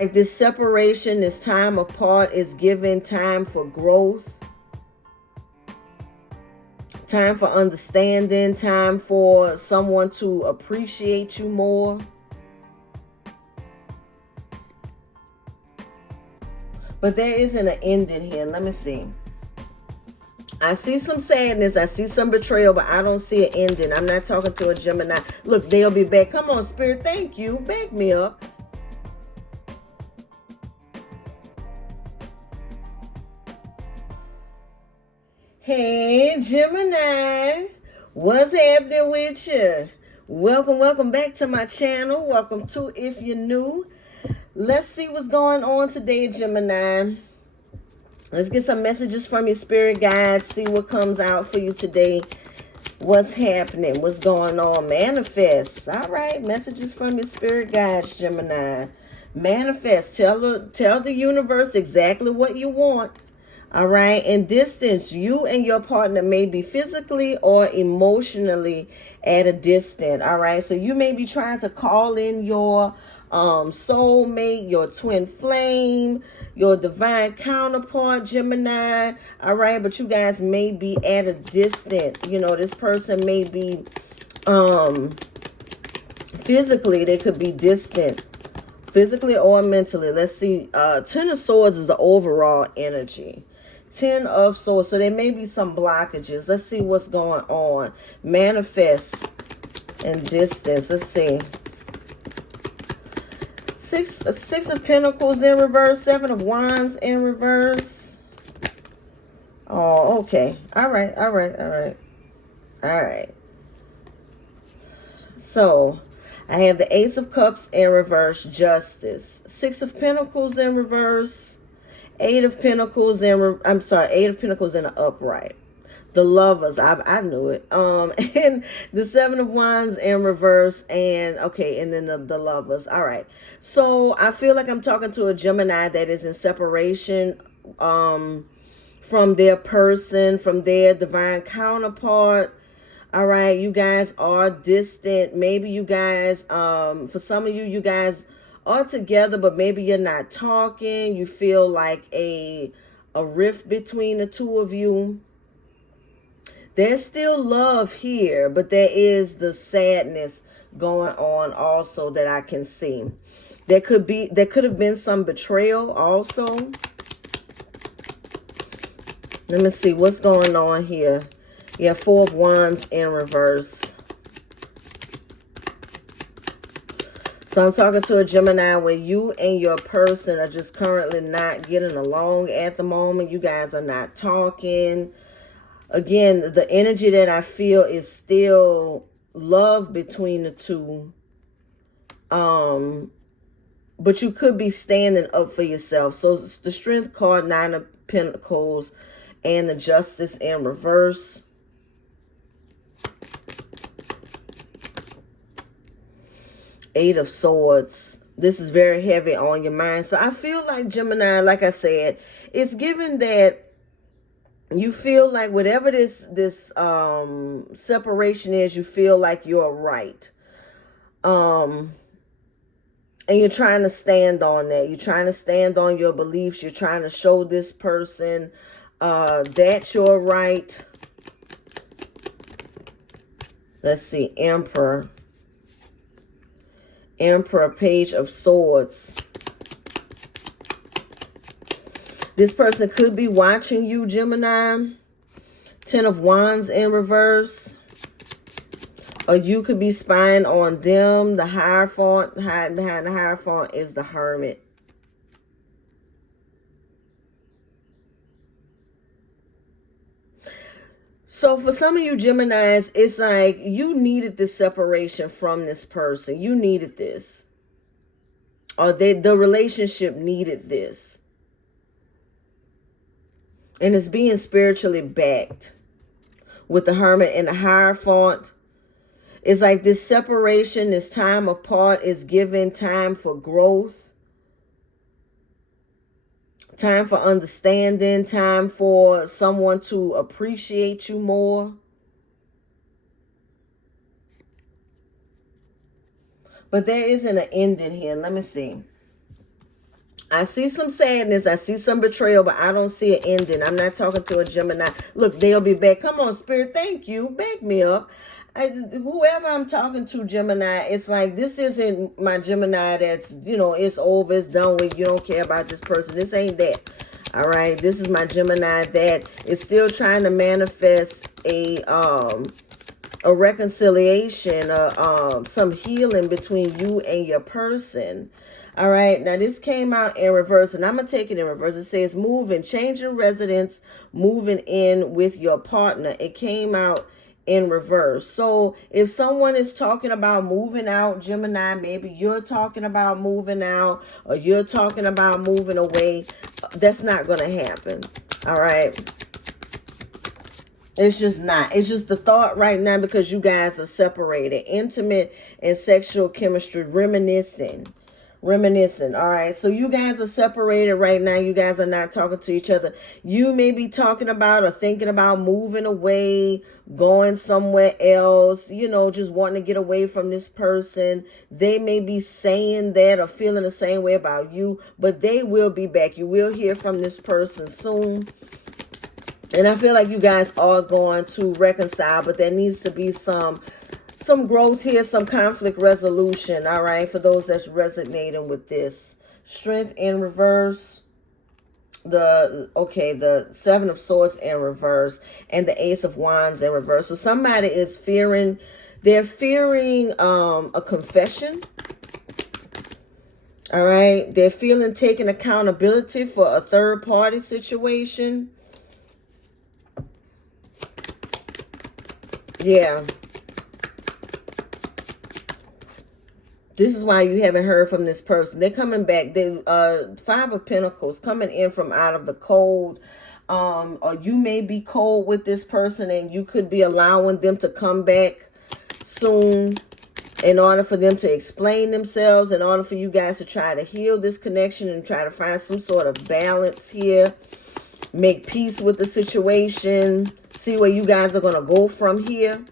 Like this separation, this time apart is giving time for growth, time for understanding, time for someone to appreciate you more. But there isn't an ending here. Let me see. I see some sadness. I see some betrayal, but I don't see an ending. I'm not talking to a Gemini. Look, they'll be back. Come on, Spirit. Thank you. Back me up. Hey, Gemini. What's happening with you? Welcome back to my channel. Welcome to if you're new. Let's see what's going on today, Gemini. Let's get some messages from your spirit guides. See what comes out for you today. What's happening? What's going on? Manifest. All right. Messages from your spirit guides, Gemini. Manifest. Tell the universe exactly what you want. All right. In distance, you and your partner may be physically or emotionally at a distance. All right. So you may be trying to call in your soulmate, your twin flame, your divine counterpart, Gemini. All right. But you guys may be at a distance. You know, this person may be physically, they could be distant. Physically or mentally. Let's see. 10 of Swords is the overall energy. 10 of Swords. So there may be some blockages. Let's see what's going on. Manifest and distance. Let's see. Six of Pentacles in reverse. 7 of Wands in reverse. Oh, okay. All right. So I have the Ace of Cups in reverse, Justice. 6 of Pentacles in reverse. 8 of Pentacles in, 8 of Pentacles in the upright. The Lovers, I knew it. And the 7 of Wands in reverse, and okay, and then the Lovers. All right. So I feel like I'm talking to a Gemini that is in separation from their person, from their divine counterpart. All right, you guys are distant. Maybe you guys, for some of you, you guys are together, but maybe you're not talking. You feel like a rift between the two of you. There's still love here, but there is the sadness going on also that I can see. There could have been some betrayal also. Let me see what's going on here. Yeah, 4 of Wands in reverse. So I'm talking to a Gemini where you and your person are just currently not getting along at the moment. You guys are not talking. Again, the energy that I feel is still love between the two. But you could be standing up for yourself. So the Strength card, 9 of Pentacles, and the Justice in reverse. Eight of Swords. This is very heavy on your mind. So I feel like Gemini, like I said, it's given that you feel like whatever this separation is, you feel like you're right. And you're trying to stand on that. You're trying to stand on your beliefs. You're trying to show this person that you're right. Let's see. Emperor, Page of Swords. This person could be watching you, Gemini. 10 of Wands in reverse. Or you could be spying on them. The Hierophant, hiding behind the Hierophant is the Hermit. So for some of you Geminis, it's like you needed this separation from this person. You needed this. Or the relationship needed this. And it's being spiritually backed. With the Hermit and the Hierophant. It's like this separation, this time apart is giving time for growth. Time for understanding. Time for someone to appreciate you more. But there isn't an ending here. Let me see. I see some sadness. I see some betrayal, but I don't see an ending. I'm not talking to a Gemini. Look, they'll be back. Come on, Spirit. Thank you. Back me up. Whoever I'm talking to, Gemini, it's like, this isn't my Gemini that's, it's over, it's done with, you don't care about this person. This ain't that. All right. This is my Gemini that is still trying to manifest a reconciliation, some healing between you and your person. All right, now this came out in reverse, and I'm going to take it in reverse. It says moving, changing residence, moving in with your partner. It came out in reverse. So if someone is talking about moving out, Gemini, maybe you're talking about moving out, or you're talking about moving away, that's not going to happen. All right. It's just not. It's just the thought right now, because you guys are separated. Intimate and sexual chemistry, reminiscing. All right, so you guys are separated right now. You guys are not talking to each other. You may be talking about or thinking about moving away, going somewhere else, just wanting to get away from this person. They may be saying that or feeling the same way about you, but they will be back. You will hear from this person soon. And I feel like you guys are going to reconcile, but there needs to be some growth here, some conflict resolution. All right, for those that's resonating with this. Strength in reverse. The Seven of Swords in reverse, and the Ace of Wands in reverse. So somebody is fearing, they're fearing a confession. All right, they're feeling taking accountability for a third party situation. Yeah. This is why you haven't heard from this person. They're coming back. They Five of Pentacles coming in from out of the cold. Or you may be cold with this person, and you could be allowing them to come back soon in order for them to explain themselves, in order for you guys to try to heal this connection and try to find some sort of balance here. Make peace with the situation. See where you guys are going to go from here.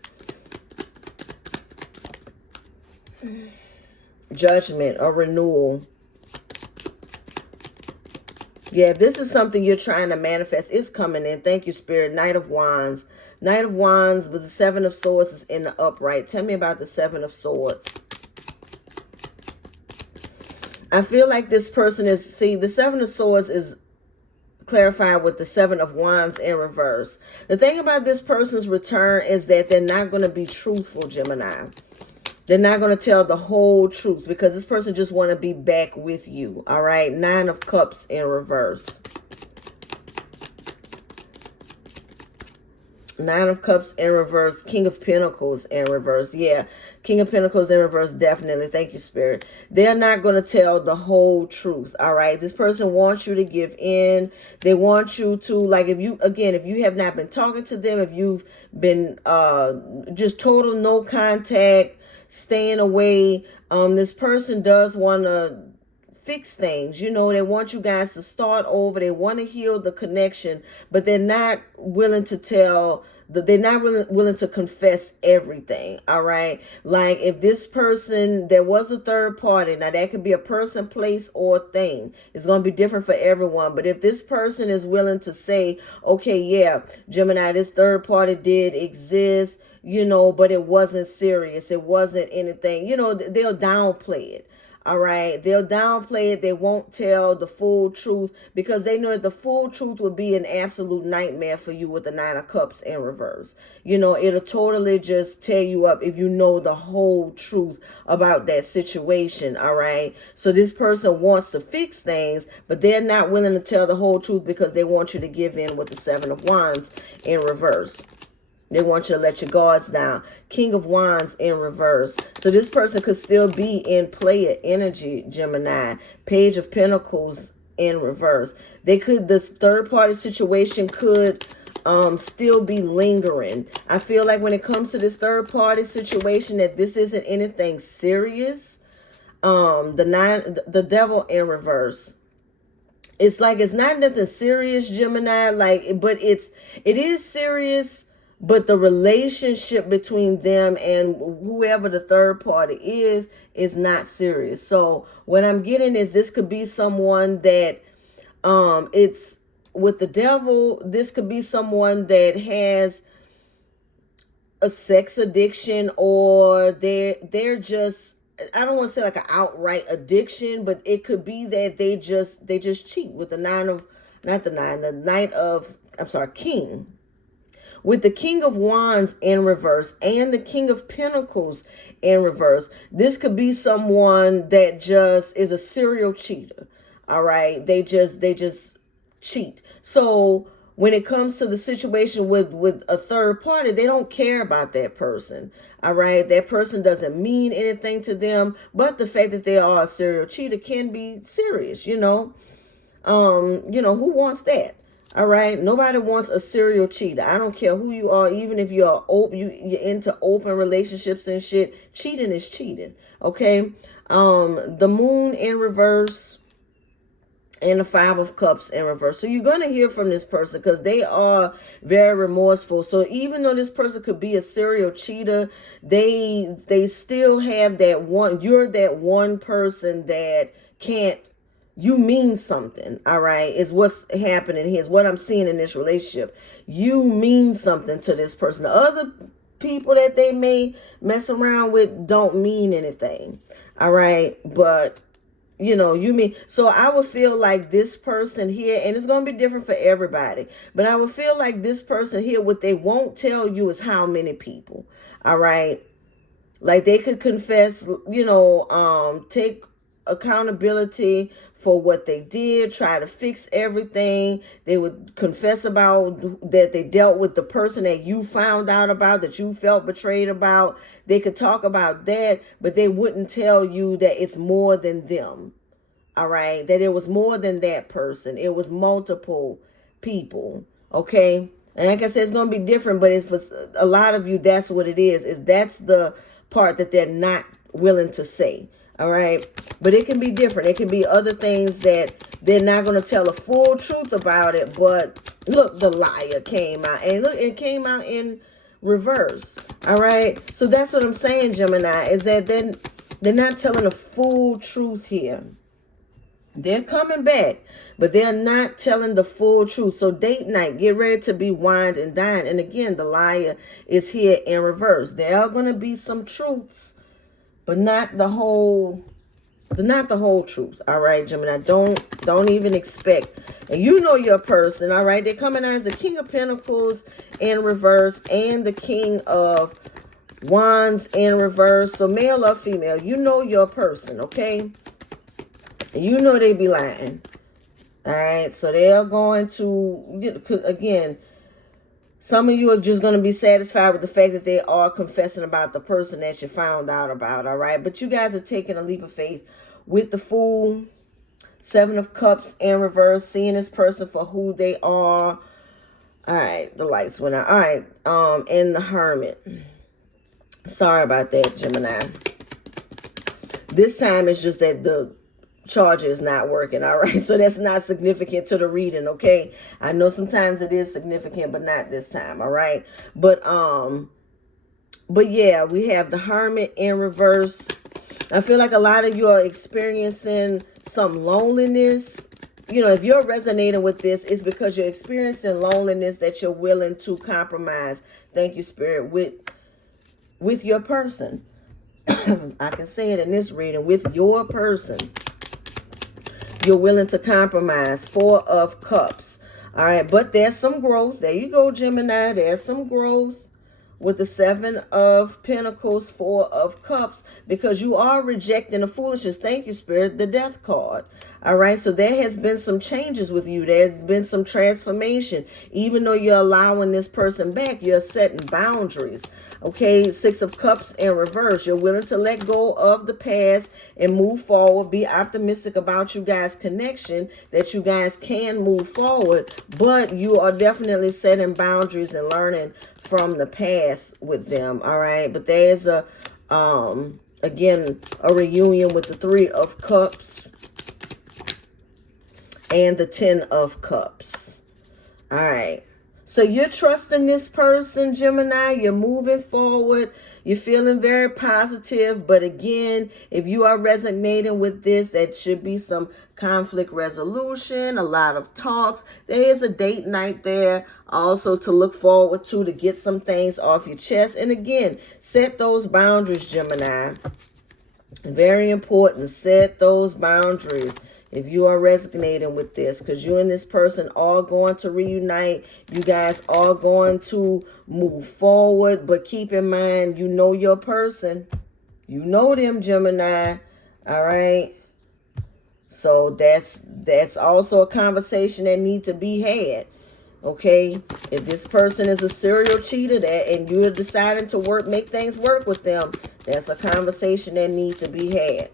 Judgment or renewal. Yeah, this is something you're trying to manifest. It's coming in. Thank you, Spirit. Knight of Wands. Knight of Wands with the Seven of Swords is in the upright. Tell me about the Seven of Swords. I feel like this person is, see, the Seven of Swords is clarified with the Seven of Wands in reverse. The thing about this person's return is that they're not going to be truthful, Gemini. They're not going to tell the whole truth, because this person just want to be back with you. All right. Nine of Cups in reverse. Nine of Cups in reverse. King of Pentacles in reverse. Yeah. King of Pentacles in reverse. Definitely. Thank you, Spirit. They're not going to tell the whole truth. All right. This person wants you to give in. They want you to, like, if you have not been talking to them, if you've been just total no contact, staying away, this person does want to fix things. They want you guys to start over. They want to heal the connection, but they're not willing to tell, they're not really willing to confess everything. All right. Like, if this person, there was a third party, now that could be a person, place, or thing. It's going to be different for everyone. But if this person is willing to say, okay, yeah, Gemini, this third party did exist, but it wasn't serious. It wasn't anything, they'll downplay it. All right. They'll downplay it. They won't tell the full truth, because they know that the full truth would be an absolute nightmare for you with the Nine of Cups in reverse. It'll totally just tear you up if you know the whole truth about that situation. All right. So this person wants to fix things, but they're not willing to tell the whole truth because they want you to give in with the Seven of Wands in reverse. They want you to let your guards down. King of Wands in reverse. So this person could still be in player energy, Gemini. Page of Pentacles in reverse. This third party situation could still be lingering. I feel like when it comes to this third party situation, that this isn't anything serious. The Devil in reverse. It's like, it's not nothing serious, Gemini, but it is serious. but the relationship between them and whoever the third party is not serious. So what I'm getting is this could be someone that it's with the devil. This could be someone that has a sex addiction, or they're just, I don't want to say like an outright addiction, but it could be that they just cheat with the knight of, I'm sorry, king. With the King of Wands in reverse and the King of Pentacles in reverse, this could be someone that just is a serial cheater. All right. They just cheat. So when it comes to the situation with a third party, they don't care about that person. All right. That person doesn't mean anything to them, but the fact that they are a serial cheater can be serious, who wants that? All right. Nobody wants a serial cheater. I don't care who you are. Even if you're you're into open relationships and shit, cheating is cheating. Okay. The Moon in reverse and the Five of Cups in reverse. So you're going to hear from this person because they are very remorseful. So even though this person could be a serial cheater, they still have that one. You're that one person that can't, you mean something, all right, is what's happening here, is what I'm seeing in this relationship. You mean something to this person. The other people that they may mess around with don't mean anything, all right, but you mean, so I would feel like this person here, and it's going to be different for everybody, but I would feel like this person here, what they won't tell you is how many people, all right, like they could confess, take accountability for what they did, try to fix everything. They would confess about that they dealt with the person that you found out about, that you felt betrayed about. They could talk about that, but they wouldn't tell you that it's more than them. All right, that it was more than that person. It was multiple people. Okay, and like I said, it's going to be different, but it's for a lot of you, that's what it is that's the part that they're not willing to say. All right. But it can be different. It can be other things that they're not going to tell the full truth about it. But look, the liar came out. And look, it came out in reverse. All right. So that's what I'm saying, Gemini, is that they're not telling the full truth here. They're coming back, but they're not telling the full truth. So date night, get ready to be wined and dined. And again, the liar is here in reverse. There are going to be some truths, but not the whole truth. All right, Gemini, don't even expect. And you know your person. All right, they're coming out as the King of Pentacles in reverse and the King of Wands in reverse. So male or female, you know your person. Okay, and you know they be lying. All right, so they are going to, again, some of you are just going to be satisfied with the fact that they are confessing about the person that you found out about, all right? But you guys are taking a leap of faith with the Fool, Seven of Cups in reverse, seeing this person for who they are. All right, the lights went out. All right, and the Hermit. Sorry about that, Gemini. This time it's just that the charger is not working, all right? So that's not significant to the reading, okay? I know sometimes it is significant, but not this time, all right? But yeah, we have the Hermit in reverse. I feel like a lot of you are experiencing some loneliness. If you're resonating with this, it's because you're experiencing loneliness that you're willing to compromise. Thank you, Spirit, with your person. I can say it in this reading, with your person. You're willing to compromise. Four of Cups. All right, but there's some growth. There you go, Gemini. There's some growth with the Seven of Pentacles, Four of Cups, because you are rejecting the foolishness. Thank you, Spirit, the Death card. All right, so there has been some changes with you. There's been some transformation. Even though you're allowing this person back, you're setting boundaries. Okay, Six of Cups in reverse. You're willing to let go of the past and move forward. Be optimistic about you guys' connection, that you guys can move forward. But you are definitely setting boundaries and learning from the past with them. All right, but there's again, a reunion with the Three of Cups and the Ten of Cups. All right. So you're trusting this person, Gemini. You're moving forward. You're feeling very positive. But again, if you are resonating with this, that should be some conflict resolution, a lot of talks. There is a date night there also to look forward to get some things off your chest. And again, set those boundaries, Gemini. Very important. Set those boundaries. If you are resonating with this, because you and this person are going to reunite, you guys are going to move forward, but keep in mind, you know your person. You know them, Gemini. All right? So that's also a conversation that needs to be had. Okay? If this person is a serial cheater and you're deciding to make things work with them, that's a conversation that needs to be had.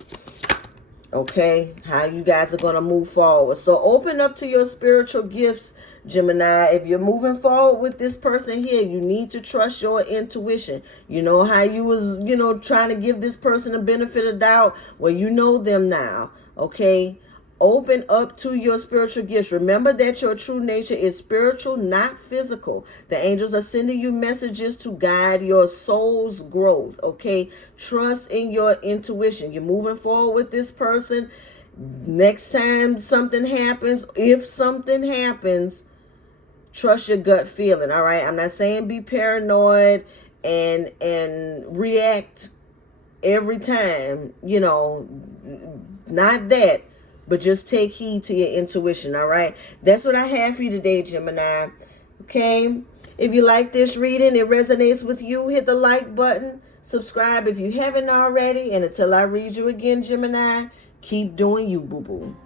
Okay, how you guys are going to move forward. So open up to your spiritual gifts, Gemini. If you're moving forward with this person here, you need to trust your intuition. You know how you was, trying to give this person a benefit of doubt? Well, you know them now. Okay, open up to your spiritual gifts. Remember that your true nature is spiritual, not physical. The angels are sending you messages to guide your soul's growth. Okay, trust in your intuition. You're moving forward with this person. Next time something happens, if something happens, trust your gut feeling. All right, I'm not saying be paranoid and react every time, not that. But just take heed to your intuition, all right? That's what I have for you today, Gemini. Okay? If you like this reading, it resonates with you, hit the like button. Subscribe if you haven't already. And until I read you again, Gemini, keep doing you, boo-boo.